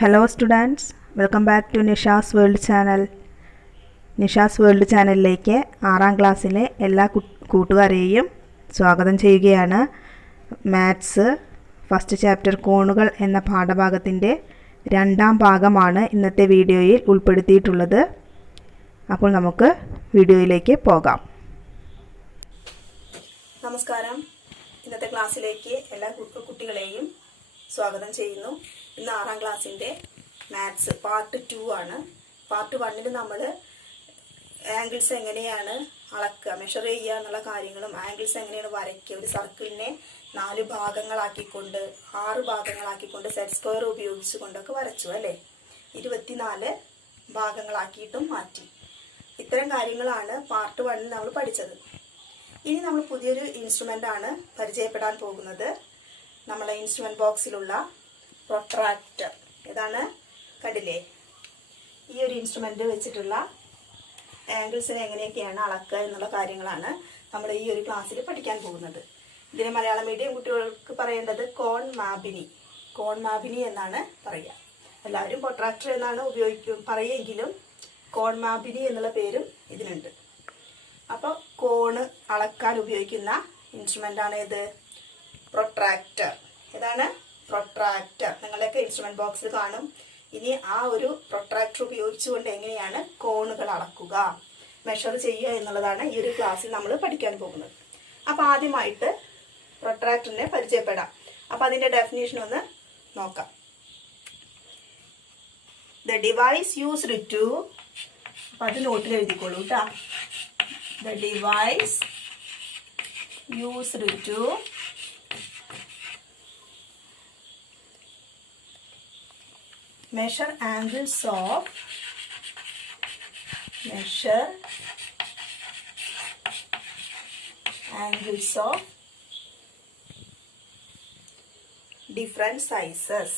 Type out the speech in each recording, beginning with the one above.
Hello students, welcome back to Nisha's World channel. Nisha's world ചാനലിലേക്ക് 6ാം ക്ലാസ്സിലെ എല്ലാ കൂട്ടുകാരെയും സ്വാഗതം ചെയ്യുകയാണ്. മാത്സ് ഫസ്റ്റ് ചാപ്റ്റർ കോണുകൾ എന്ന പാഠഭാഗത്തിൻ്റെ 2ാം ഭാഗമാണ് ഇന്നത്തെ വീഡിയോയിൽ ഉൾപ്പെടുത്തിയിട്ടുള്ളത്. അപ്പോൾ നമുക്ക് വീഡിയോയിലേക്ക് പോകാം. നമസ്കാരം. ഇന്നത്തെ ക്ലാസ്സിലേക്ക് എല്ലാ കുട്ടികളെയും സ്വാഗതം ചെയ്യുന്നു. ഇന്ന് 6ാം ക്ലാസ്സിൻ്റെ മാത്സ് പാർട്ട് 2 ആണ്. പാർട്ട് 1ൽ നമ്മൾ ആംഗിൾസ് എങ്ങനെയാണ് അളക്കുക, മെഷർ ചെയ്യുക എന്നുള്ള കാര്യങ്ങളും ആംഗിൾസ് എങ്ങനെയാണ് വരയ്ക്കുക, ഒരു സർക്കിളിനെ 4 ഭാഗങ്ങളാക്കിക്കൊണ്ട് 6 ഭാഗങ്ങളാക്കിക്കൊണ്ട് സെറ്റ് സ്ക്വയർ ഉപയോഗിച്ചുകൊണ്ടൊക്കെ വരച്ചു അല്ലേ. 24 ഭാഗങ്ങളാക്കിയിട്ടും മാറ്റി. ഇത്തരം കാര്യങ്ങളാണ് പാർട്ട് 1ൽ നമ്മൾ പഠിച്ചത്. ഇനി നമ്മൾ പുതിയൊരു ഇൻസ്ട്രുമെൻ്റ് ആണ് പരിചയപ്പെടാൻ പോകുന്നത്. നമ്മളെ ഇൻസ്ട്രുമെന്റ് ബോക്സിലുള്ള പ്രൊട്രാക്ടർ. ഏതാണ്? കണ്ടില്ലേ? ഈ ഒരു ഇൻസ്ട്രുമെന്റ് വെച്ചിട്ടുള്ള ആംഗിൾസിനെ എങ്ങനെയൊക്കെയാണ് അളക്കുക എന്നുള്ള കാര്യങ്ങളാണ് നമ്മൾ ഈ ഒരു ക്ലാസ്സിൽ പഠിക്കാൻ പോകുന്നത്. ഇതിന് മലയാളം മീഡിയം കുട്ടികൾക്ക് പറയേണ്ടത് കോൺ മാബിനി എന്നാണ് പറയുക. എല്ലാവരും പ്രൊട്രാക്ടർ എന്നാണ് പറയുമെങ്കിലും കോൺ മാബിനി എന്നുള്ള പേരും ഇതിനുണ്ട്. അപ്പോൾ കോണ് അളക്കാൻ ഉപയോഗിക്കുന്ന ഇൻസ്ട്രുമെന്റ് ആണ് ഇത്, പ്രൊട്രാക്ടർ. ഏതാണ്? പ്രൊട്രാക്ടർ. നിങ്ങളുടെയൊക്കെ ഇൻസ്ട്രുമെന്റ് ബോക്സിൽ കാണും. ഇനി ആ ഒരു പ്രൊട്രാക്ടർ ഉപയോഗിച്ചുകൊണ്ട് എങ്ങനെയാണ് കോണുകൾ അളക്കുക, മെഷർ ചെയ്യുക എന്നുള്ളതാണ് ഈ ഒരു ക്ലാസ്സിൽ നമ്മൾ പഠിക്കാൻ പോകുന്നത്. അപ്പോൾ ആദ്യമായിട്ട് പ്രൊട്രാക്ടറിനെ പരിചയപ്പെടാം. അപ്പോൾ അതിന്റെ ഡെഫിനേഷൻ ഒന്ന് നോക്കാം. ദ ഡിവൈസ് യൂസ്ഡ് ടു, അപ്പം അത് നോട്ടിൽ എഴുതിക്കോളൂ കേട്ടോ. The device used to measure angles of different sizes.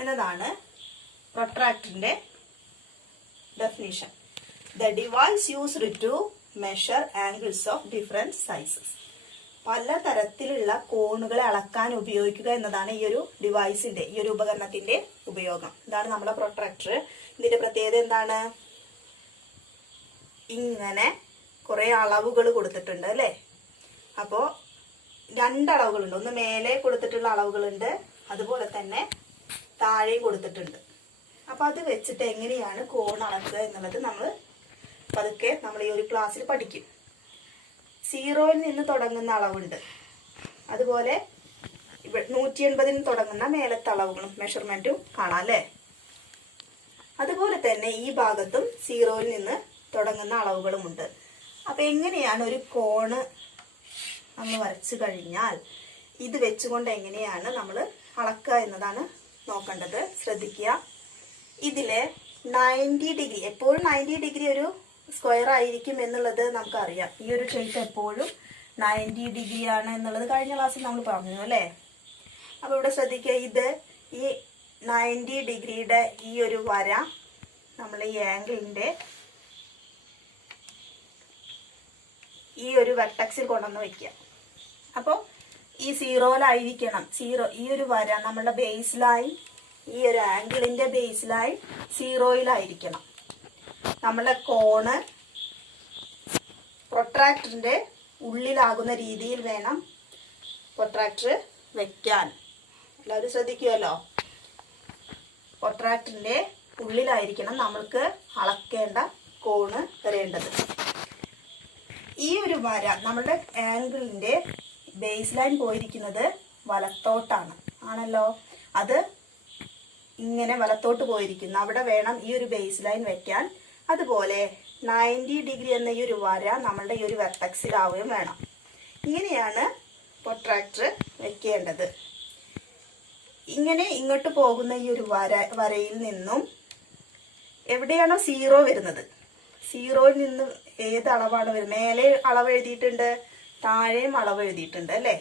എന്നതാണ് പ്രൊട്രാക്ടറിന്റെ definition. The device used to measure angles of different sizes. പല തരത്തിലുള്ള കോണുകളെ അളക്കാൻ ഉപയോഗിക്കുക എന്നതാണ് ഈ ഒരു ഡിവൈസിന്റെ, ഈ ഒരു ഉപകരണത്തിന്റെ ഉപയോഗം. ഇതാണ് നമ്മുടെ പ്രൊട്രാക്ടർ. ഇതിന്റെ പ്രത്യേകത എന്താണ്? ഇങ്ങനെ കുറെ അളവുകൾ കൊടുത്തിട്ടുണ്ട് അല്ലേ. അപ്പോ 2 അളവുകളുണ്ട്. ഒന്ന് മേലെ കൊടുത്തിട്ടുള്ള അളവുകളുണ്ട്, അതുപോലെ തന്നെ താഴെയും കൊടുത്തിട്ടുണ്ട്. അപ്പൊ അത് വെച്ചിട്ട് എങ്ങനെയാണ് കോൺ അളക്കുക എന്നുള്ളത് പതുക്കെ നമ്മൾ ഈ ഒരു ക്ലാസ്സിൽ പഠിക്കും. 0ൽ നിന്ന് തുടങ്ങുന്ന അളവുണ്ട്, അതുപോലെ 180 തുടങ്ങുന്ന മേലത്തെ അളവുകളും മെഷർമെന്റും കാണാം അല്ലേ. അതുപോലെ തന്നെ ഈ ഭാഗത്തും 0ൽ നിന്ന് തുടങ്ങുന്ന അളവുകളുമുണ്ട്. അപ്പൊ എങ്ങനെയാണ് ഒരു കോണ് നമ്മൾ വരച്ചു കഴിഞ്ഞാൽ ഇത് വെച്ചുകൊണ്ട് എങ്ങനെയാണ് നമ്മൾ അളക്കുക എന്നതാണ് നോക്കേണ്ടത്. ശ്രദ്ധിക്കുക. ഇതിലെ 90 ഡിഗ്രി, എപ്പോഴും 90 ഡിഗ്രി ഒരു സ്ക്വയർ ആയിരിക്കും എന്നുള്ളത് നമുക്കറിയാം. ഈ ഒരു ഷേപ്പ് എപ്പോഴും 90 ഡിഗ്രി ആണ് എന്നുള്ളത് കഴിഞ്ഞ ക്ലാസ്സിൽ നമ്മൾ പറഞ്ഞു അല്ലേ. അപ്പൊ ഇവിടെ ശ്രദ്ധിക്കുക, ഈ 90 ഡിഗ്രിയുടെ ഈ ഒരു വര നമ്മൾ ഈ ആംഗിളിന്റെ ഈ ഒരു വെർട്ടക്സിൽ കൊണ്ടുവന്ന് വെക്കുക. അപ്പോൾ ഈ 0യിലായിരിക്കണം. ഈ ഒരു വര നമ്മളുടെ ബേസ് ലൈൻ, ഈ ഒരു ആംഗിളിന്റെ ബേസ് ലൈൻ 0യിലായിരിക്കണം. നമ്മളെ കോണ് പ്രൊട്രാക്ടറിന്റെ ഉള്ളിലാകുന്ന രീതിയിൽ വേണം പ്രൊട്രാക്ടർ വെക്കാൻ. എല്ലാവരും ശ്രദ്ധിക്കുമല്ലോ. പ്രൊട്രാക്ടറിന്റെ ഉള്ളിലായിരിക്കണം നമ്മൾക്ക് അളക്കേണ്ട കോണ് വരേണ്ടത്. ഈ ഒരു വര നമ്മുടെ ആംഗിളിന്റെ ബേസ് ലൈൻ പോയിരിക്കുന്നത് വലത്തോട്ടാണ് ആണല്ലോ. അത് ഇങ്ങനെ വലത്തോട്ട് പോയിരിക്കുന്നു. അവിടെ വേണം ഈ ഒരു ബേസ് ലൈൻ വെക്കാൻ. അതുപോലെ 90 ഡിഗ്രി എന്ന ഈ ഒരു വര നമ്മളുടെ ഈ ഒരു വെർട്ടക്സിലാവുകയും വേണം. ഇങ്ങനെയാണ് പ്രൊട്രാക്ടർ വെക്കേണ്ടത്. ഇങ്ങനെ ഇങ്ങോട്ട് പോകുന്ന ഈ ഒരു വരയിൽ നിന്നും എവിടെയാണോ 0 വരുന്നത്, 0യിൽ നിന്നും ഏത് അളവാണ് വരുന്നത്? മേലെ അളവ് എഴുതിയിട്ടുണ്ട്, താഴെയും അളവ് എഴുതിയിട്ടുണ്ട് അല്ലേ.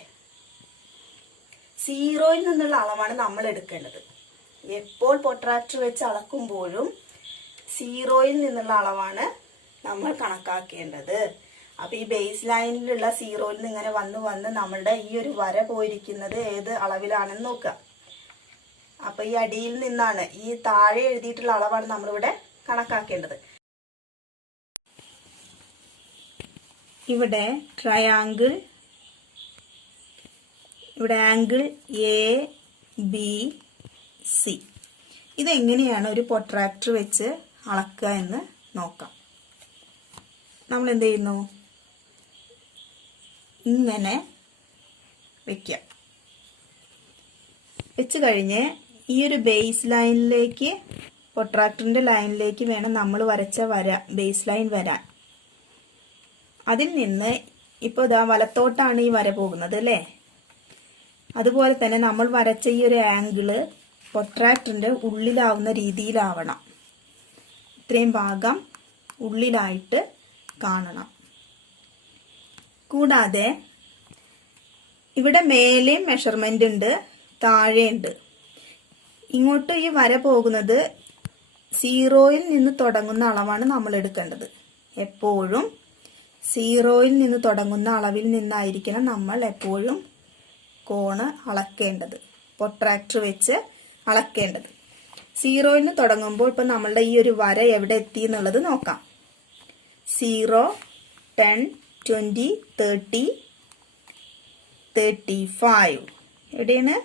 0യിൽ നിന്നുള്ള അളവാണ് നമ്മൾ എടുക്കേണ്ടത്. എപ്പോൾ പ്രൊട്രാക്ടർ വെച്ച് അളക്കുമ്പോഴും 0യിൽ നിന്നുള്ള അളവാണ് നമ്മൾ കണക്കാക്കേണ്ടത്. അപ്പോൾ ഈ ബേസ് ലൈനിലുള്ള സീറോയിൽ നിന്ന് ഇങ്ങനെ വന്ന് നമ്മളുടെ ഈ ഒരു വര പോയിരിക്കുന്നത് ഏത് അളവിലാണെന്ന് നോക്കുക. അപ്പോൾ ഈ അടിയിൽ നിന്നാണ്, ഈ താഴെ എഴുതിയിട്ടുള്ള അളവാണ് നമ്മളിവിടെ കണക്കാക്കേണ്ടത്. ഇവിടെ ട്രയാങ്കിൾ, ഇവിടെ ആംഗിൾ ABC. ഇതെങ്ങനെയാണ് ഒരു പ്രൊട്രാക്ടർ വെച്ച് അളക്കുക എന്ന് നോക്കാം. നമ്മൾ എന്ത് ചെയ്യുന്നു, ഇങ്ങനെ വെക്കുക. വെച്ച് കഴിഞ്ഞ് ഈ ഒരു ബേസ് ലൈനിലേക്ക്, പ്രൊട്രാക്ടറിൻ്റെ ലൈനിലേക്ക് വേണം നമ്മൾ വരച്ച വര, ബേസ് ലൈൻ വരാൻ. അതിൽ നിന്ന് ഇപ്പോൾ ഇതാ വലത്തോട്ടാണ് ഈ വര പോകുന്നത് അല്ലേ. അതുപോലെ തന്നെ നമ്മൾ വരച്ച ഈ ഒരു ആംഗിള് പ്രൊട്രാക്ടറിൻ്റെ ഉള്ളിലാവുന്ന രീതിയിലാവണം. ഇത്രയും ഭാഗം ഉള്ളിലായിട്ട് കാണണം. കൂടാതെ ഇവിടെ മേലെയും മെഷർമെൻ്റ് ഉണ്ട്, താഴെയുണ്ട്. ഇങ്ങോട്ട് ഈ വര പോകുന്നത് സീറോയിൽ നിന്ന് തുടങ്ങുന്ന അളവാണ് നമ്മൾ എടുക്കേണ്ടത്. എപ്പോഴും സീറോയിൽ നിന്ന് തുടങ്ങുന്ന അളവിൽ നിന്നായിരിക്കണം നമ്മൾ എപ്പോഴും കോണ് അളക്കേണ്ടത്, പ്രൊട്രാക്ടർ വെച്ച് അളക്കേണ്ടത്. സീറോയിൽ നിന്ന് തുടങ്ങുമ്പോൾ ഇപ്പം നമ്മളുടെ ഈ ഒരു വര എവിടെ എത്തി എന്നുള്ളത് നോക്കാം. 0, 10, 20, 30, 35. എവിടെയാണ്?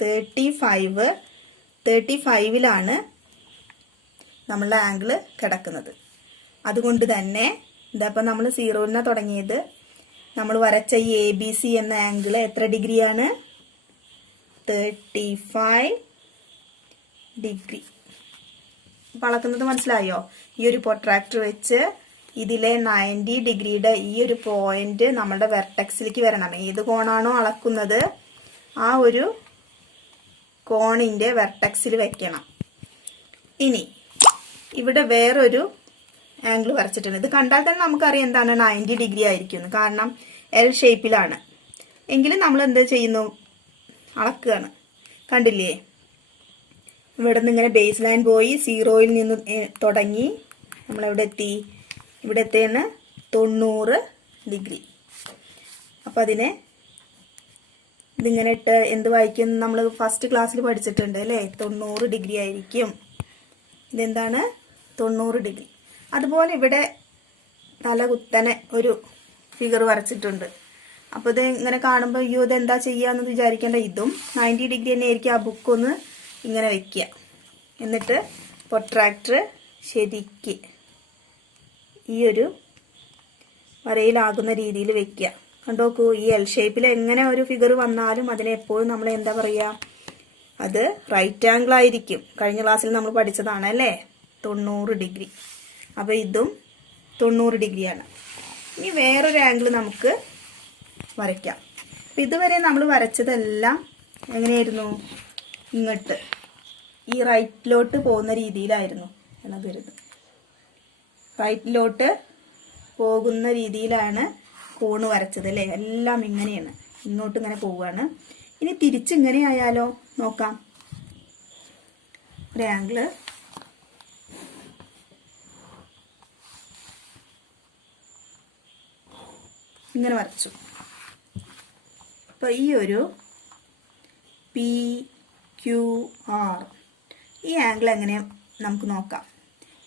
35. 35ലാണ് നമ്മളുടെ ആംഗിള് കിടക്കുന്നത്. അതുകൊണ്ട് തന്നെ ഇതപ്പം നമ്മൾ സീറോയിൽ നിന്നാണ് തുടങ്ങിയത്. നമ്മൾ വരച്ച ഈ ABC എന്ന ആംഗിള് എത്ര ഡിഗ്രിയാണ്? 35 ഡിഗ്രി. അപ്പം അളക്കുന്നത് മനസ്സിലായോ? ഈ ഒരു പ്രൊട്രാക്ടർ വെച്ച് ഇതിലെ 90 ഡിഗ്രിയുടെ ഈ ഒരു പോയിന്റ് നമ്മുടെ വെർട്ടെക്സിലേക്ക് വരണം. ഏത് കോണാണോ അളക്കുന്നത് ആ ഒരു കോണിന്റെ വെർട്ടെക്സിൽ വെക്കണം. ഇനി ഇവിടെ വേറൊരു ആംഗിൾ വരച്ചിട്ടുണ്ട്. ഇത് കണ്ടാൽ തന്നെ നമുക്കറിയാം എന്താണ് 90 ഡിഗ്രി ആയിരിക്കും, കാരണം L ഷേപ്പിലാണ്. എങ്കിലും നമ്മൾ എന്ത് ചെയ്യുന്നു, അളക്കുകയാണ്. കണ്ടില്ലേ, ഇവിടെ നിന്ന് ഇങ്ങനെ ബേസ് ലൈൻ പോയി സീറോയിൽ നിന്ന് തുടങ്ങി നമ്മളെവിടെ എത്തി? ഇവിടെ എത്തിയാണ് 90 ഡിഗ്രി. അപ്പം അതിനെ ഇതിങ്ങനെ ഇട്ട് എന്ത് വായിക്കും, നമ്മൾ ഫസ്റ്റ് ക്ലാസ്സിൽ പഠിച്ചിട്ടുണ്ട് അല്ലേ, 90 ഡിഗ്രി ആയിരിക്കും. ഇതെന്താണ്? 90 ഡിഗ്രി. അതുപോലെ ഇവിടെ തല കുത്തനെ ഒരു ഫിഗർ വരച്ചിട്ടുണ്ട്. അപ്പോൾ ഇത് ഇങ്ങനെ കാണുമ്പോൾ അയ്യോ ഇതെന്താ ചെയ്യാന്ന് വിചാരിക്കേണ്ട. ഇതും 90 ഡിഗ്രി തന്നെ ആയിരിക്കും. ആ ബുക്കൊന്ന് ഇങ്ങനെ വെക്കുക, എന്നിട്ട് പ്രൊട്രാക്ടർ ശരിക്ക് ഈ ഒരു വരയിലാകുന്ന രീതിയിൽ വെക്കുക. കണ്ടോക്കൂ, ഈ L ഷേപ്പിൽ എങ്ങനെ ഒരു ഫിഗർ വന്നാലും അതിനെ എപ്പോഴും നമ്മൾ എന്താ പറയുക, അത് റൈറ്റ് ആംഗിൾ ആയിരിക്കും. കഴിഞ്ഞ ക്ലാസ്സിൽ നമ്മൾ പഠിച്ചതാണ് അല്ലേ, 90 ഡിഗ്രി. അപ്പോൾ ഇതും 90 ഡിഗ്രിയാണ്. ഇനി വേറൊരു ആംഗിൾ നമുക്ക് വരയ്ക്കാം. അപ്പം ഇതുവരെ നമ്മൾ വരച്ചതെല്ലാം എങ്ങനെയായിരുന്നു, ഇങ്ങോട്ട് ഈ റൈറ്റിലോട്ട് പോകുന്ന രീതിയിലായിരുന്നു എന്നത് വരുന്നത്. റൈറ്റിലോട്ട് പോകുന്ന രീതിയിലാണ് കോണ് വരച്ചത് അല്ലേ. എല്ലാം ഇങ്ങനെയാണ്, ഇങ്ങോട്ട് ഇങ്ങനെ പോവുകയാണ്. ഇനി തിരിച്ചിങ്ങനെ ആയാലോ നോക്കാം. ഒരു ആംഗിള് ഇങ്ങനെ വരച്ചു. അപ്പോൾ ഈ ഒരു PQR ഈ ആംഗിൾ എങ്ങനെ നമുക്ക് നോക്കാം.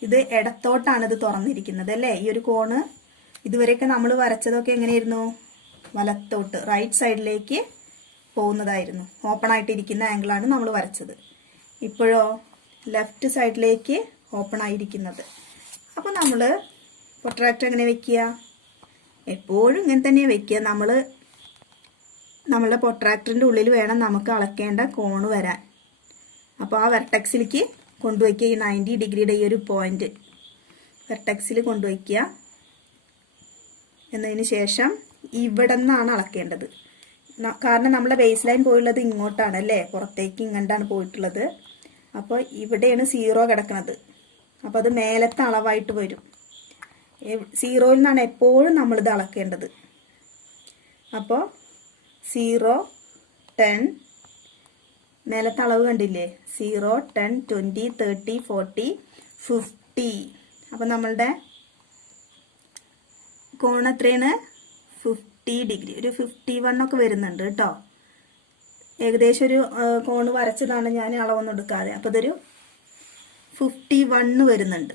ഇത് ഇടത്തോട്ടാണ് ഇത് തുറന്നിരിക്കുന്നത് അല്ലേ. ഈ ഒരു കോണ് ഇതുവരെയൊക്കെ നമ്മൾ വരച്ചതൊക്കെ എങ്ങനെയായിരുന്നു, വലത്തോട്ട് റൈറ്റ് സൈഡിലേക്ക് പോകുന്നതായിരുന്നു. ഓപ്പൺ ആയിട്ടിരിക്കുന്ന ആംഗിളാണ് നമ്മൾ വരച്ചത്. ഇപ്പോഴോ ലെഫ്റ്റ് സൈഡിലേക്ക് ഓപ്പൺ ആയിരിക്കുന്നത്. അപ്പോൾ നമ്മൾ പ്രൊട്രാക്ടർ എങ്ങനെ വെക്കുക, എപ്പോഴും ഇങ്ങനെ തന്നെ വെക്കുക. നമ്മളുടെ പ്രൊട്രാക്ടറിൻ്റെ ഉള്ളിൽ വേണം നമുക്ക് അളക്കേണ്ട കോണ് വരാൻ. അപ്പോൾ ആ വെർട്ടെക്സിലേക്ക് കൊണ്ടുവയ്ക്കുക. ഈ 90 ഡിഗ്രിയുടെ ഈ ഒരു പോയിന്റ് വെർട്ടെക്സിൽ കൊണ്ടുവയ്ക്കുക. എന്നതിന് ശേഷം ഇവിടെ നിന്നാണ് അളക്കേണ്ടത്. കാരണം നമ്മളെ ബേസ് ലൈൻ പോയുള്ളത് ഇങ്ങോട്ടാണ് അല്ലേ, പുറത്തേക്ക് ഇങ്ങോട്ടാണ് പോയിട്ടുള്ളത്. അപ്പോൾ ഇവിടെയാണ് 0 കിടക്കുന്നത്. അപ്പോൾ അത് മേലത്തെ അളവായിട്ട് വരും. 0യിൽ നിന്നാണ് എപ്പോഴും നമ്മളിത് അളക്കേണ്ടത്. അപ്പോൾ 0, 10 മേലത്തെ അളവ് കണ്ടില്ലേ, 0, 10, 20, 30, 40, 50. അപ്പം നമ്മളുടെ കോൺ എത്രയാണ്? 50 ഡിഗ്രി. ഒരു 51 ഒക്കെ വരുന്നുണ്ട് കേട്ടോ. ഏകദേശം ഒരു കോണ് വരച്ചതാണ് ഞാൻ അളവൊന്നും എടുക്കാതെ. അപ്പോൾ ഇതൊരു 51 വരുന്നുണ്ട്.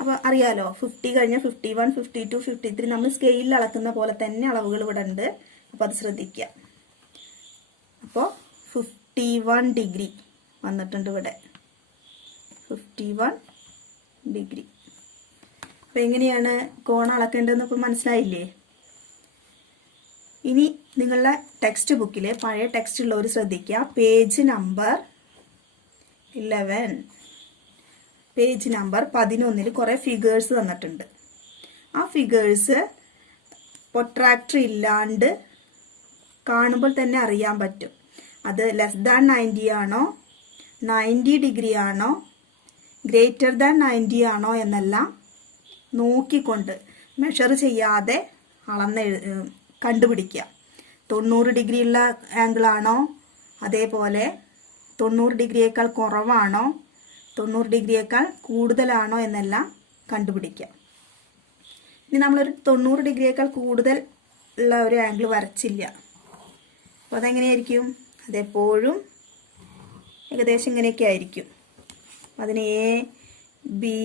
അപ്പോൾ അറിയാലോ, 50 കഴിഞ്ഞാൽ 51, 52, 53 നമ്മൾ സ്കെയിലിൽ അളക്കുന്ന പോലെ തന്നെ അളവുകൾ ഇവിടെ ഉണ്ട്. അപ്പോൾ അത് ശ്രദ്ധിക്കുക. അപ്പോൾ 51 ഡിഗ്രി വന്നിട്ടുണ്ട് ഇവിടെ. 51 ഡിഗ്രി. അപ്പോൾ എങ്ങനെയാണ് കോൺ അളക്കേണ്ടതെന്ന് ഇപ്പോൾ മനസ്സിലായില്ലേ? ഇനി നിങ്ങളുടെ ടെക്സ്റ്റ് ബുക്കിൽ പഴയ ടെക്സ്റ്റ് ഉള്ളവർ ശ്രദ്ധിക്കുക. പേജ് നമ്പർ 11, പേജ് നമ്പർ 11 കുറേ ഫിഗേഴ്സ് തന്നിട്ടുണ്ട്. ആ ഫിഗേഴ്സ് പ്രൊട്രാക്ടർ ഇല്ലാണ്ട് കാണുമ്പോൾ തന്നെ അറിയാൻ പറ്റും അത് ലെസ് ദാൻ 90 ആണോ, 90 ഡിഗ്രി ആണോ, ഗ്രേറ്റർ ദാൻ 90 ആണോ എന്നെല്ലാം നോക്കിക്കൊണ്ട് മെഷർ ചെയ്യാതെ കണ്ടുപിടിക്കുക. 90 ഡിഗ്രി ഉള്ള ആംഗിൾ ആണോ, അതേപോലെ 90 ഡിഗ്രിയേക്കാൾ കുറവാണോ, 90 ഡിഗ്രിയേക്കാൾ കൂടുതലാണോ എന്നെല്ലാം കണ്ടുപിടിക്കുക. ഇനി നമ്മളൊരു 90 ഡിഗ്രിയേക്കാൾ കൂടുതൽ ഉള്ള ഒരു ആംഗിൾ വരച്ചില്ല. അപ്പോൾ അതെങ്ങനെയായിരിക്കും? അതെപ്പോഴും ഏകദേശം ഇങ്ങനെയൊക്കെ ആയിരിക്കും. അതിന് എ ബി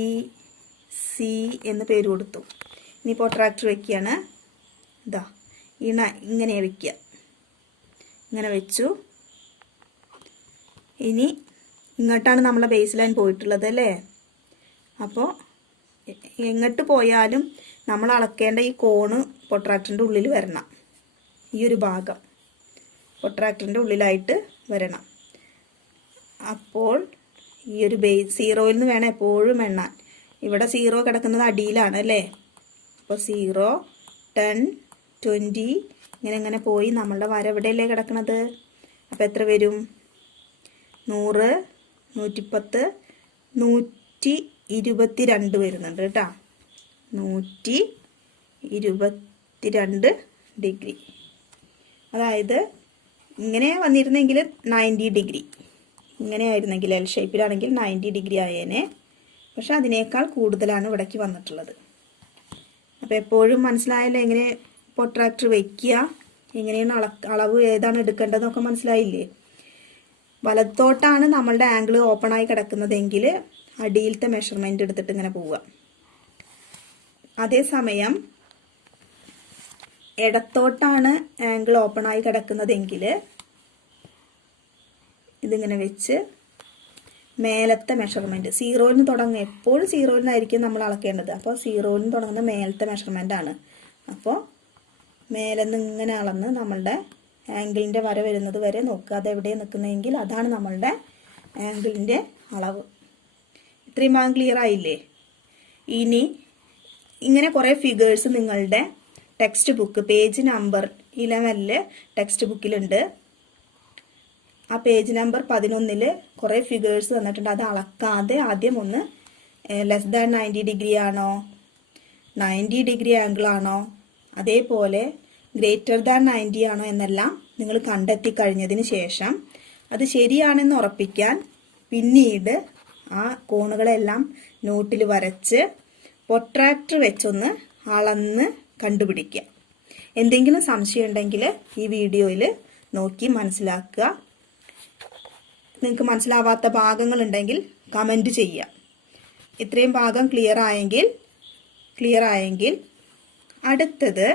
സി എന്ന് പേര് കൊടുത്തു. ഇനി പ്രൊട്രാക്ടർ വയ്ക്കുകയാണ്. ഇതാ ഇങ്ങനെ വയ്ക്കുക. ഇങ്ങനെ വെച്ചു. ഇനി ഇങ്ങോട്ടാണ് നമ്മളെ ബേസ് ലൈൻ പോയിട്ടുള്ളത് അല്ലേ? അപ്പോൾ എങ്ങോട്ട് പോയാലും നമ്മൾ അളക്കേണ്ട ഈ കോണ് പ്രൊട്രാക്ടറിൻ്റെ ഉള്ളിൽ വരണം. ഈ ഒരു ഭാഗം പ്രൊട്രാക്ടറിൻ്റെ ഉള്ളിലായിട്ട് വരണം. അപ്പോൾ ഈ ഒരു ബേസ് 0യിൽ നിന്ന് വേണം എപ്പോഴും എണ്ണാൻ. ഇവിടെ 0 കിടക്കുന്നത് അടിയിലാണ് അല്ലേ? അപ്പോൾ 0, 10, 20 ഇങ്ങനെ പോയി നമ്മളുടെ വര എവിടെയല്ലേ കിടക്കണത്? അപ്പോൾ എത്ര വരും? 100, 110, 122 വരുന്നുണ്ട് കേട്ടോ. 122 ഡിഗ്രി. അതായത് ഇങ്ങനെ വന്നിരുന്നെങ്കിൽ 90 ഡിഗ്രി, ഇങ്ങനെ ആയിരുന്നെങ്കിൽ എൽ ഷേപ്പിലാണെങ്കിൽ 90 ഡിഗ്രി ആയേനെ. പക്ഷെ അതിനേക്കാൾ കൂടുതലാണ് ഇവിടേക്ക് വന്നിട്ടുള്ളത്. അപ്പോൾ എപ്പോഴും മനസ്സിലായല്ലോ എങ്ങനെ പ്രൊട്രാക്ടർ വയ്ക്കുക, എങ്ങനെയാണ് അളവ് ഏതാണ് എടുക്കേണ്ടതെന്നൊക്കെ മനസ്സിലായില്ലേ? വലത്തോട്ടാണ് നമ്മളുടെ ആംഗിൾ ഓപ്പൺ ആയി കിടക്കുന്നതെങ്കിൽ അടിയിലത്തെ മെഷർമെൻറ്റ് എടുത്തിട്ട് ഇങ്ങനെ പോവുക. അതേസമയം ഇടത്തോട്ടാണ് ആംഗിൾ ഓപ്പൺ ആയി കിടക്കുന്നതെങ്കിൽ ഇതിങ്ങനെ വെച്ച് മേലത്തെ മെഷർമെൻറ്റ് 0യിൽ നിന്ന് തുടങ്ങുക. എപ്പോഴും 0യിൽ നിന്നായിരിക്കും നമ്മൾ അളക്കേണ്ടത്. അപ്പോൾ 0യിൽ നിന്ന് തുടങ്ങുന്ന മേലത്തെ മെഷർമെൻ്റ് ആണ്. അപ്പോൾ മേലെ നിന്ന് ഇങ്ങനെ അളന്ന് നമ്മളുടെ ആംഗിളിൻ്റെ വര വരുന്നത് വരെ നോക്കുക. അതെവിടെ നിൽക്കുന്നതെങ്കിൽ അതാണ് നമ്മളുടെ ആംഗിളിൻ്റെ അളവ്. ഇത്രയും ഭാഗം ക്ലിയർ ആയില്ലേ? ഇനി ഇങ്ങനെ കുറേ ഫിഗേഴ്സ് നിങ്ങളുടെ text book page number 11 text ബുക്കിലുണ്ട്. ആ പേജ് നമ്പർ 11 കുറേ ഫിഗേഴ്സ് തന്നിട്ടുണ്ട്. അത് അളക്കാതെ ആദ്യം ഒന്ന് ലെസ് ദാൻ 90 ഡിഗ്രി ആണോ, 90 ഡിഗ്രി ആംഗിൾ ആണോ, അതേപോലെ ഗ്രേറ്റർ ദാൻ 90 ആണോ എന്നെല്ലാം നിങ്ങൾ കണ്ടെത്തി കഴിഞ്ഞതിന് ശേഷം അത് ശരിയാണെന്ന് ഉറപ്പിക്കാൻ പിന്നീട് ആ കോണുകളെല്ലാം നോട്ടിൽ വരച്ച് പ്രൊട്രാക്ടർ വെച്ചൊന്ന് അളന്ന് കണ്ടുപിടിക്കുക. എന്തെങ്കിലും സംശയം ഉണ്ടെങ്കിൽ ഈ വീഡിയോയിൽ നോക്കി മനസ്സിലാക്കുക. നിങ്ങൾക്ക് മനസ്സിലാവാത്ത ഭാഗങ്ങളുണ്ടെങ്കിൽ കമൻറ്റ് ചെയ്യുക. ഇത്രയും ഭാഗം ക്ലിയർ ആയെങ്കിൽ അടുത്തത്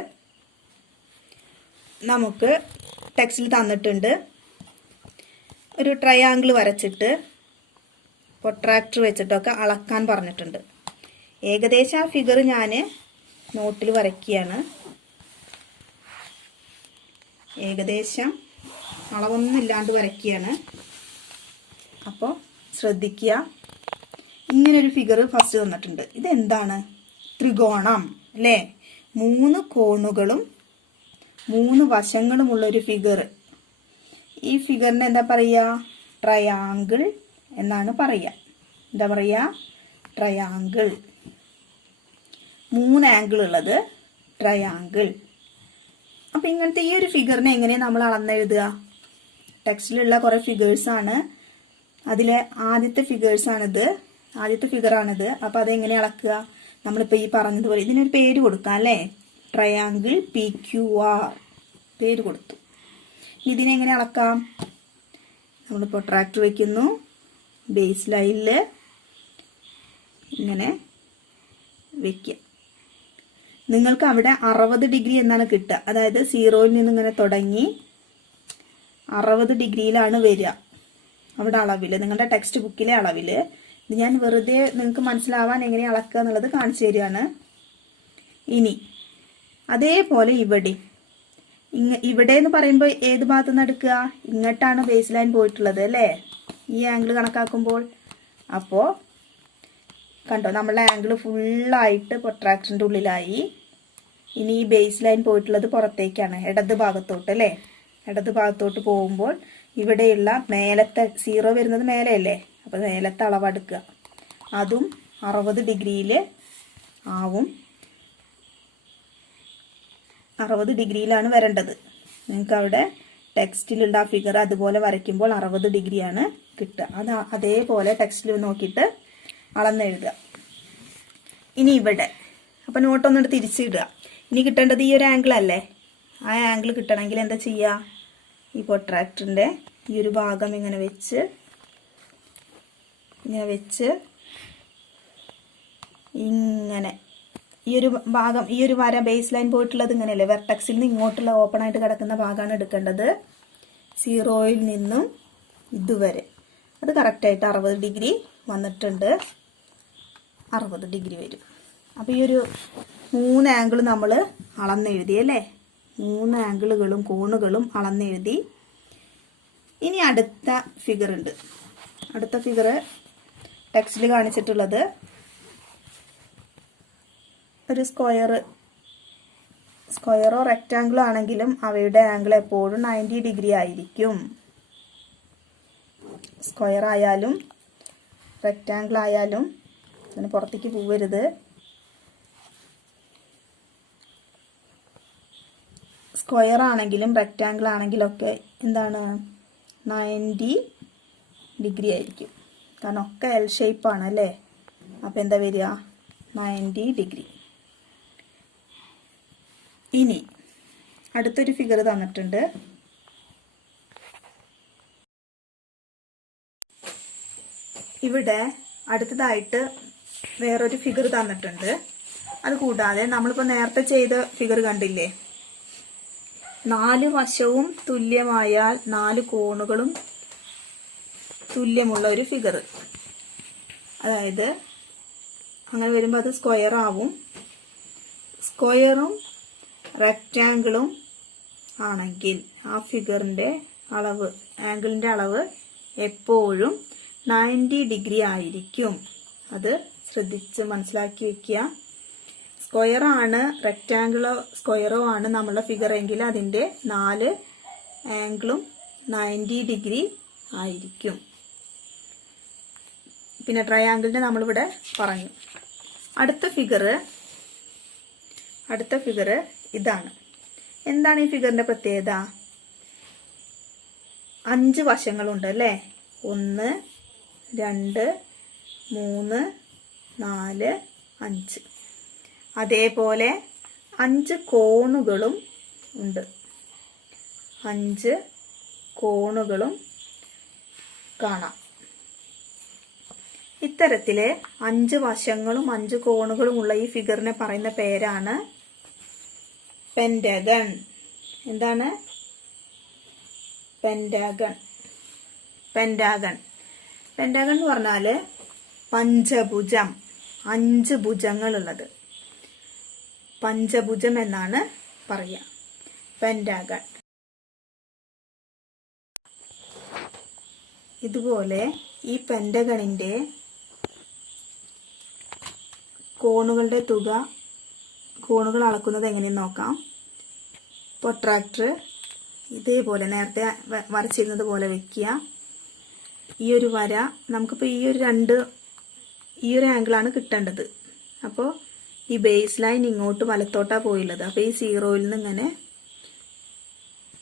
നമുക്ക് ടെക്സ്റ്റിൽ തന്നിട്ടുണ്ട്. ഒരു ട്രയാങ്കിൾ വരച്ചിട്ട് പ്രൊട്രാക്ടർ വെച്ചിട്ടൊക്കെ അളക്കാൻ പറഞ്ഞിട്ടുണ്ട്. ഏകദേശം ആ ഫിഗർ ഞാൻ നോട്ടിൽ വരയ്ക്കുകയാണ്. ഏകദേശം അളവൊന്നും ഇല്ലാണ്ട് വരയ്ക്കുകയാണ്. അപ്പോൾ ശ്രദ്ധിക്കുക. ഇങ്ങനൊരു ഫിഗർ ഫസ്റ്റ് തന്നിട്ടുണ്ട്. ഇതെന്താണ്? ത്രികോണം അല്ലേ? 3 കോണുകളും 3 വശങ്ങളുമുള്ളൊരു ഫിഗർ. ഈ ഫിഗറിന് എന്താ പറയുക? ട്രയാങ്കിൾ എന്നാണ് പറയുക. എന്താ പറയുക? ട്രയാങ്കിൾ. 3 ആംഗിൾ ഉള്ളത് ട്രയാങ്കിൾ. അപ്പോൾ ഇങ്ങനത്തെ ഈ ഒരു ഫിഗറിനെ എങ്ങനെയാണ് നമ്മൾ അളന്നെഴുതുക? ടെക്സ്റ്റിലുള്ള കുറേ ഫിഗേഴ്സാണ്. അതിലെ ആദ്യത്തെ ഫിഗറാണിത്. അപ്പോൾ അതെങ്ങനെ അളക്കുക? നമ്മളിപ്പോൾ ഈ പറഞ്ഞതുപോലെ ഇതിനൊരു പേര് കൊടുക്കാം അല്ലേ, ട്രയാങ്കിൾ PQR പേര് കൊടുത്തു. ഇതിനെ എങ്ങനെ അളക്കാം? നമ്മൾ പ്രൊട്രാക്ടർ വയ്ക്കുന്നു, ബേസ് ലൈനിൽ ഇങ്ങനെ വയ്ക്കുക. നിങ്ങൾക്ക് അവിടെ 60 ഡിഗ്രി എന്നാണ് കിട്ടുക. അതായത് 0-ൽ നിന്ന് ഇങ്ങനെ തുടങ്ങി 60 ഡിഗ്രിയിലാണ് വരിക അവിടെ അളവിൽ, നിങ്ങളുടെ ടെക്സ്റ്റ് ബുക്കിലെ അളവിൽ. ഇത് ഞാൻ വെറുതെ നിങ്ങൾക്ക് മനസ്സിലാവാൻ എങ്ങനെ അളക്കുക എന്നുള്ളത് കാണിച്ചു തരികയാണ്. ഇനി അതേപോലെ ഇവിടെ എന്ന് പറയുമ്പോൾ ഏത് ഭാഗത്തു നിന്ന് എടുക്കുക? ഇങ്ങോട്ടാണ് ബേസ് ലൈൻ പോയിട്ടുള്ളത് അല്ലേ, ഈ ആംഗിൾ കണക്കാക്കുമ്പോൾ. അപ്പോൾ കണ്ടോ, നമ്മളുടെ ആംഗിൾ ഫുള്ളായിട്ട് പ്രൊട്രാക്ടറിൻ്റെ ഉള്ളിലായി. ഇനി ഈ ബേസ് ലൈൻ പോയിട്ടുള്ളത് പുറത്തേക്കാണ്, ഇടത് ഭാഗത്തോട്ട് അല്ലേ. ഇടത് ഭാഗത്തോട്ട് പോകുമ്പോൾ ഇവിടെയുള്ള മേലത്തെ 0 വരുന്നത് മേലെയല്ലേ, അപ്പോൾ മേലത്തെ അളവെടുക്കുക. അതും 60 ഡിഗ്രിയിൽ ആവും. 60 ഡിഗ്രിയിലാണ് വരേണ്ടത്. നിങ്ങൾക്ക് അവിടെ ടെക്സ്റ്റിലുള്ള ആ ഫിഗർ അതുപോലെ വരയ്ക്കുമ്പോൾ 60 ഡിഗ്രിയാണ് കിട്ടുക. അത് അതേപോലെ ടെക്സ്റ്റിൽ നോക്കിയിട്ട് അളന്നെഴുതുക. ഇനി ഇവിടെ അപ്പം നോട്ടൊന്നിട്ട് തിരിച്ചിടുക. ഇനി കിട്ടേണ്ടത് ഈ ഒരു ആംഗിൾ അല്ലേ. ആ ആംഗിൾ കിട്ടണമെങ്കിൽ എന്താ ചെയ്യുക? ഈ പ്രൊട്രാക്ടറിൻ്റെ ഈ ഒരു ഭാഗം ഇങ്ങനെ വെച്ച് ഇങ്ങനെ ഈ ഒരു ഭാഗം, ഈ ഒരു വര ബേസ് ലൈൻ പോയിട്ടുള്ളത് ഇങ്ങനെയല്ലേ, വെർട്ടക്സിൽ നിന്ന് ഇങ്ങോട്ടുള്ള ഓപ്പൺ ആയിട്ട് കിടക്കുന്ന ഭാഗമാണ് എടുക്കേണ്ടത്. 0-ൽ നിന്നും ഇതുവരെ അത് കറക്റ്റായിട്ട് 60 ഡിഗ്രി വന്നിട്ടുണ്ട്. 60 ഡിഗ്രി വരും. അപ്പോൾ ഈ ഒരു 3 ആംഗിൾ നമ്മൾ അളന്നെഴുതി അല്ലേ, 3 ആംഗിളുകളും കോണുകളും അളന്നെഴുതി. ഇനി അടുത്ത ഫിഗർ ഉണ്ട്. അടുത്ത ഫിഗർ ടെക്സ്റ്റിൽ കാണിച്ചിട്ടുള്ളത് ഒരു സ്ക്വയറോ റെക്റ്റാങ്കിളോ ആണെങ്കിലും അവയുടെ ആംഗിൾ എപ്പോഴും 90 ഡിഗ്രി ആയിരിക്കും. സ്ക്വയർ ആയാലും റെക്റ്റാങ്കിൾ ആയാലും അതിന് പുറത്തേക്ക് പോവരുത്. സ്ക്വയർ ആണെങ്കിലും റെക്റ്റാങ്കിൾ ആണെങ്കിലും ഒക്കെ എന്താണ് 90 ഡിഗ്രി ആയിരിക്കും. കാരണം ഒക്കെ എൽ ഷേപ്പാണ് അല്ലേ. അപ്പോൾ എന്താ വരിക? 90 ഡിഗ്രി. ഇനി അടുത്തൊരു ഫിഗർ തന്നിട്ടുണ്ട്. ഇവിടെ അടുത്തതായിട്ട് വേറൊരു ഫിഗർ തന്നിട്ടുണ്ട്. അതുകൂടാതെ നമ്മളിപ്പോൾ നേരത്തെ ചെയ്ത ഫിഗർ കണ്ടില്ലേ, 4 വശവും തുല്യമായാൽ 4 കോണുകളും തുല്യമുള്ള ഒരു ഫിഗർ. അതായത് അങ്ങനെ വരുമ്പോൾ അത് സ്ക്വയർ ആവും. സ്ക്വയറും റെക്റ്റാങ്കിളും ആണെങ്കിൽ ആ ഫിഗറിൻ്റെ അളവ്, ആംഗിളിൻ്റെ അളവ് എപ്പോഴും 90 ഡിഗ്രി ആയിരിക്കും. അത് ശ്രദ്ധിച്ച് മനസ്സിലാക്കി വെക്കുക. സ്ക്വയറാണ് സ്ക്വയറോ ആണ് നമ്മളുടെ ഫിഗർ എങ്കിൽ അതിൻ്റെ 4 ആംഗിളും 90 ഡിഗ്രി ആയിരിക്കും. പിന്നെ ട്രയാങ്കിളിനെ നമ്മളിവിടെ പറഞ്ഞു. അടുത്ത ഫിഗർ ഇതാണ്. എന്താണ് ഈ ഫിഗറിൻ്റെ പ്രത്യേകത? 5 വശങ്ങളുണ്ട് അല്ലേ. 1 2 3 4 5. അതേപോലെ 5 കോണുകളും ഉണ്ട്. 5 കോണുകളും കാണാം. ഇത്തരത്തില് 5 വശങ്ങളും 5 കോണുകളും ഉള്ള ഈ ഫിഗറിനെ പറയുന്ന പേരാണ് പെന്റഗൺ. എന്താണ്? പെന്റാഗൺ എന്ന് പറഞ്ഞാൽ പഞ്ചഭുജം, 5 ഭുജങ്ങളുള്ളത് പഞ്ചഭുജം എന്നാണ് പറയുക, പെന്റാഗൺ. ഇതുപോലെ ഈ പെന്റഗണിന്റെ കോണുകൾ അളക്കുന്നത് എങ്ങനെയെന്ന് നോക്കാം. പ്രൊട്രാക്ടർ ഇതേപോലെ നേരത്തെ വരച്ചിരുന്നത് പോലെ വെക്കുക. ഈ ഒരു വര നമുക്കിപ്പോൾ ഈ ഒരു ആംഗിളാണ് കിട്ടേണ്ടത്. അപ്പോൾ ഈ ബേസ് ലൈൻ ഇങ്ങോട്ട് വലത്തോട്ടാണ് പോയുള്ളത്. അപ്പോൾ ഈ 0-ൽ നിന്ന് ഇങ്ങനെ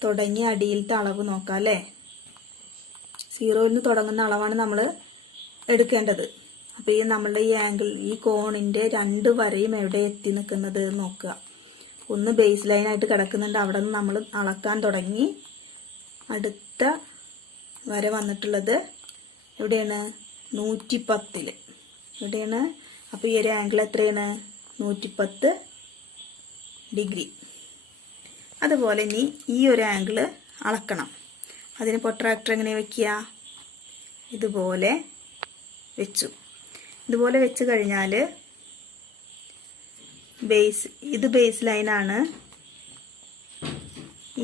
തുടങ്ങി അടിയിലത്തെ അളവ് നോക്കാം അല്ലേ. 0-ൽ നിന്ന് തുടങ്ങുന്ന അളവാണ് നമ്മൾ എടുക്കേണ്ടത്. അപ്പോൾ ഈ നമ്മളുടെ ഈ ആംഗിൾ, ഈ കോണിൻ്റെ 2 വരയും എവിടെ എത്തി നിൽക്കുന്നത് നോക്കുക. ഒന്ന് ബേസ് ലൈനായിട്ട് കിടക്കുന്നുണ്ട്, അവിടെ നിന്ന് നമ്മൾ അളക്കാൻ തുടങ്ങി. അടുത്ത വര വന്നിട്ടുള്ളത് എവിടെയാണ്? 110. എവിടെയാണ്? അപ്പോൾ ഈ ഒരു ആംഗിൾ എത്രയാണ്? 110 ഡിഗ്രി. അതുപോലെ ഇനി ഈ ഒരു ആംഗിൾ അളക്കണം. അതിന് പ്രൊട്രാക്ടർ എങ്ങനെ വയ്ക്കുക? ഇതുപോലെ വെച്ചു. ഇതുപോലെ വെച്ച് കഴിഞ്ഞാൽ ഇത് ബേസ് ലൈനാണ്.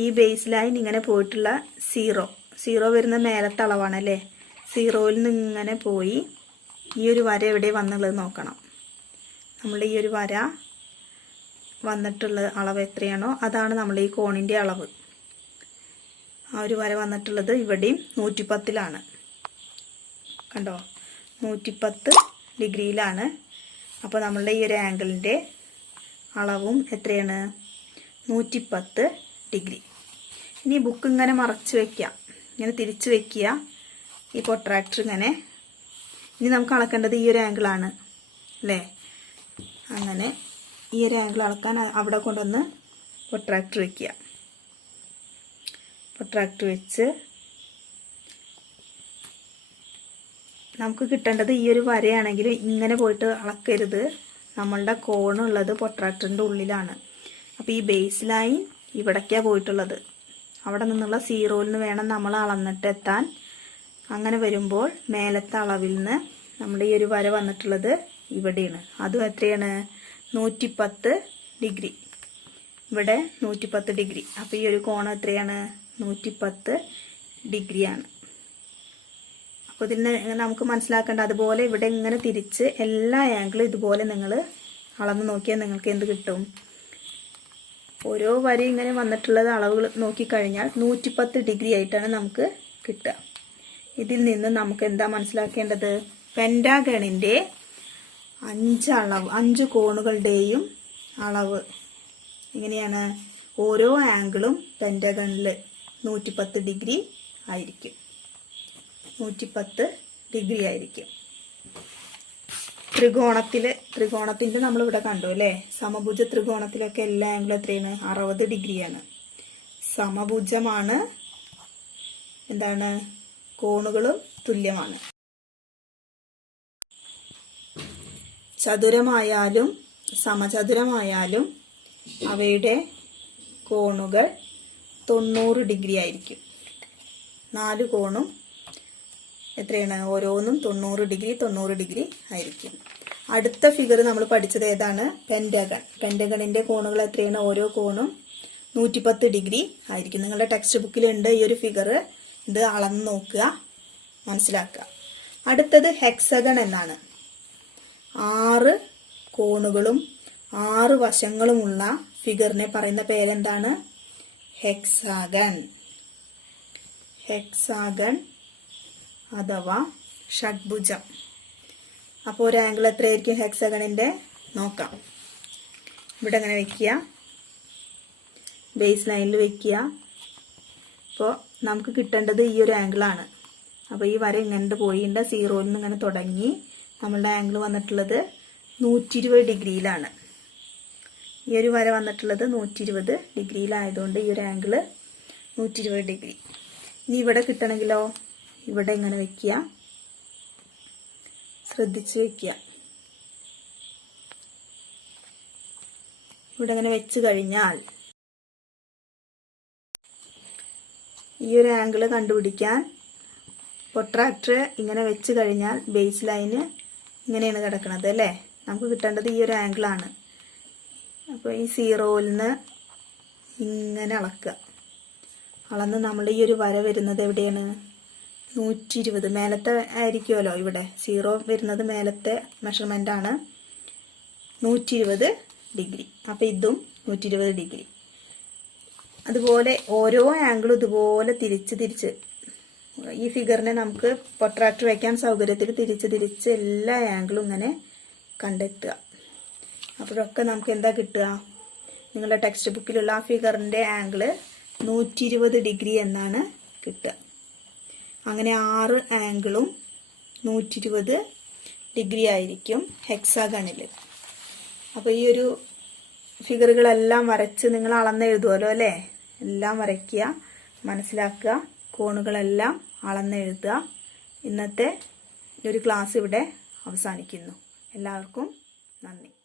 ഈ ബേസ് ലൈൻ ഇങ്ങനെ പോയിട്ടുള്ള 0 വരുന്ന മേലത്തെ അളവാണല്ലേ. 0യിൽ നിന്ന് ഇങ്ങനെ പോയി ഈ ഒരു വര എവിടെ വന്നുള്ളത് നോക്കണം. നമ്മൾ ഈ ഒരു വര വന്നിട്ടുള്ള അളവ് എത്രയാണോ അതാണ് നമ്മൾ ഈ കോണിൻ്റെ അളവ്. ആ ഒരു വര വന്നിട്ടുള്ളത് ഇവിടെയും 110ലാണ്. കണ്ടോ? 110 ഡിഗ്രിയിലാണ്. അപ്പോൾ നമ്മളുടെ ഈ ഒരു ആംഗിളിൻ്റെ അളവും എത്രയാണ്? 110 ഡിഗ്രി. ഇനി ബുക്ക് ഇങ്ങനെ മറച്ച് വയ്ക്കുക, ഇങ്ങനെ തിരിച്ച് വയ്ക്കുക, ഈ പ്രൊട്രാക്ടർ ഇങ്ങനെ. ഇനി നമുക്ക് അളക്കേണ്ടത് ഈ ഒരു ആംഗിളാണ് അല്ലേ. അങ്ങനെ ഈ ഒരു ആംഗിൾ അളക്കാൻ അവിടെ കൊണ്ടുവന്ന് പ്രൊട്രാക്ടർ വയ്ക്കുക. പ്രൊട്രാക്ടർ വെച്ച് നമുക്ക് കിട്ടേണ്ടത് ഈ ഒരു വരയാണെങ്കിൽ ഇങ്ങനെ പോയിട്ട് അളക്കരുത്. നമ്മളുടെ കോണുള്ളത് പ്രൊട്രാക്ടറിൻ്റെ ഉള്ളിലാണ്. അപ്പോൾ ഈ ബേസ് ലൈൻ ഇവിടേക്കാണ് പോയിട്ടുള്ളത്. അവിടെ നിന്നുള്ള 0യിൽ നിന്ന് വേണം നമ്മൾ അളന്നിട്ട് എത്താൻ. അങ്ങനെ വരുമ്പോൾ മേലത്തെ അളവിൽ നിന്ന് നമ്മുടെ ഈ ഒരു വര വന്നിട്ടുള്ളത് ഇവിടെയാണ്. അതും എത്രയാണ്? 110 ഡിഗ്രി. ഇവിടെ 110 ഡിഗ്രി. അപ്പോൾ ഈ ഒരു കോണം എത്രയാണ്? 110 ഡിഗ്രിയാണ്. അപ്പോൾ ഇതിന് നമുക്ക് മനസ്സിലാക്കേണ്ട, അതുപോലെ ഇവിടെ ഇങ്ങനെ തിരിച്ച് എല്ലാ ആംഗിളും ഇതുപോലെ നിങ്ങൾ അളന്ന് നോക്കിയാൽ നിങ്ങൾക്ക് എന്ത് കിട്ടും? ഓരോ വരി ഇങ്ങനെ വന്നിട്ടുള്ളത് അളവുകൾ നോക്കിക്കഴിഞ്ഞാൽ 110 ഡിഗ്രി ആയിട്ടാണ് നമുക്ക് കിട്ടുക. ഇതിൽ നിന്ന് നമുക്ക് എന്താ മനസ്സിലാക്കേണ്ടത്? പെൻറ്റാഗണിൻ്റെ 5 കോണുകളുടെയും അളവ് എങ്ങനെയാണ്? ഓരോ ആംഗിളും പെൻറ്റാഗണിൽ 110 ഡിഗ്രി ആയിരിക്കും. 110 ഡിഗ്രി ആയിരിക്കും. ത്രികോണത്തിൻ്റെ നമ്മളിവിടെ കണ്ടു അല്ലേ. സമഭുജ ത്രികോണത്തിലൊക്കെ എല്ലാ ആംഗിളും എത്രയാണ്? 60 ഡിഗ്രിയാണ്. സമഭുജമാണ്, എന്താണ്, കോണുകളും തുല്യമാണ്. ചതുരമായാലും സമചതുരമായാലും അവയുടെ കോണുകൾ 90 ഡിഗ്രി ആയിരിക്കും. 4 കോണും എത്രയാണ്? ഓരോന്നും 90 ഡിഗ്രി ആയിരിക്കും. അടുത്ത ഫിഗർ നമ്മൾ പഠിച്ചത് ഏതാണ്? പെൻറ്റഗൺ. പെൻറ്റഗണിൻ്റെ കോണുകൾ എത്രയാണ്? ഓരോ കോണും 110 ഡിഗ്രി ആയിരിക്കും. നിങ്ങളുടെ ടെക്സ്റ്റ് ബുക്കിലുണ്ട് ഈ ഒരു ഫിഗർ. ഇത് അളന്ന് നോക്കുക, മനസ്സിലാക്കുക. അടുത്തത് ഹെക്സഗൺ എന്നാണ്. 6 കോണുകളും 6 വശങ്ങളുമുള്ള ഫിഗറിനെ പറയുന്ന പേരെന്താണ്? ഹെക്സാഗൺ. ഹെക്സാഗൺ അഥവാ ഷഡ്ഭുജം. അപ്പോൾ ഒരു ആംഗിൾ എത്രയായിരിക്കും ഹെക്സാഗണിൻ്റെ? നോക്കാം. ഇവിടെ അങ്ങനെ വയ്ക്കുക, ബേസ് ലൈനിൽ വയ്ക്കുക. അപ്പോൾ നമുക്ക് കിട്ടേണ്ടത് ഈ ഒരു ആംഗിളാണ്. അപ്പോൾ ഈ വര ഇങ്ങനെ പോയിട്ടുണ്ട്. 0യിൽ നിന്ന് ഇങ്ങനെ തുടങ്ങി നമ്മളുടെ ആംഗിൾ വന്നിട്ടുള്ളത് 120 ഡിഗ്രിയിലാണ്. ഈ ഒരു വര വന്നിട്ടുള്ളത് 120 ഡിഗ്രിയിലായതുകൊണ്ട് ഈ ഒരു ആംഗിൾ 120 ഡിഗ്രി. ഇനി ഇവിടെ കിട്ടണമെങ്കിലോ ഇവിടെ ഇങ്ങനെ വയ്ക്കുക, ശ്രദ്ധിച്ച് വയ്ക്കുക. ഇവിടെ ഇങ്ങനെ വെച്ച് കഴിഞ്ഞാൽ ഈ ഒരു ആംഗിൾ കണ്ടുപിടിക്കാൻ പ്രൊട്രാക്ടർ ഇങ്ങനെ വെച്ച് കഴിഞ്ഞാൽ ബേസ് ലൈന് ഇങ്ങനെയാണ് കിടക്കുന്നത് അല്ലേ. നമുക്ക് കിട്ടേണ്ടത് ഈ ഒരു ആംഗിളാണ്. അപ്പോൾ ഈ 0യിൽ നിന്ന് ഇങ്ങനെ അളക്കുക. അളന്ന് നമ്മൾ ഈ ഒരു വര വരുന്നത് എവിടെയാണ്? 120. മേലത്തെ ആയിരിക്കുമല്ലോ. ഇവിടെ 0 വരുന്നത് മേലത്തെ മെഷർമെൻ്റ് ആണ്. 120 ഡിഗ്രി. അപ്പോൾ ഇതും 120 ഡിഗ്രി. അതുപോലെ ഓരോ ആംഗിളും ഇതുപോലെ തിരിച്ച് ഈ ഫിഗറിനെ നമുക്ക് പ്രൊട്രാക്ടർ വയ്ക്കാൻ സൗകര്യത്തിൽ തിരിച്ച് എല്ലാ ആംഗിളും ഇങ്ങനെ കണ്ടെത്തുക. അപ്പോഴൊക്കെ നമുക്ക് എന്താ കിട്ടുക? നിങ്ങളുടെ ടെക്സ്റ്റ് ബുക്കിലുള്ള ആ ഫിഗറിൻ്റെ ആംഗിൾ 120 ഡിഗ്രി എന്നാണ് കിട്ടുക. അങ്ങനെ 6 ആംഗിളും 120 ഡിഗ്രി ആയിരിക്കും ഹെക്സാഗണിൽ. അപ്പോൾ ഈ ഒരു ഫിഗറുകളെല്ലാം വരച്ച് നിങ്ങൾ അളന്നെഴുതുമല്ലോ അല്ലേ? എല്ലാം വരയ്ക്കുക, മനസ്സിലാക്കുക, കോണുകളെല്ലാം അളന്നെഴുതുക. ഇന്നത്തെ ഒരു ക്ലാസ് ഇവിടെ അവസാനിക്കുന്നു. എല്ലാവർക്കും നന്ദി.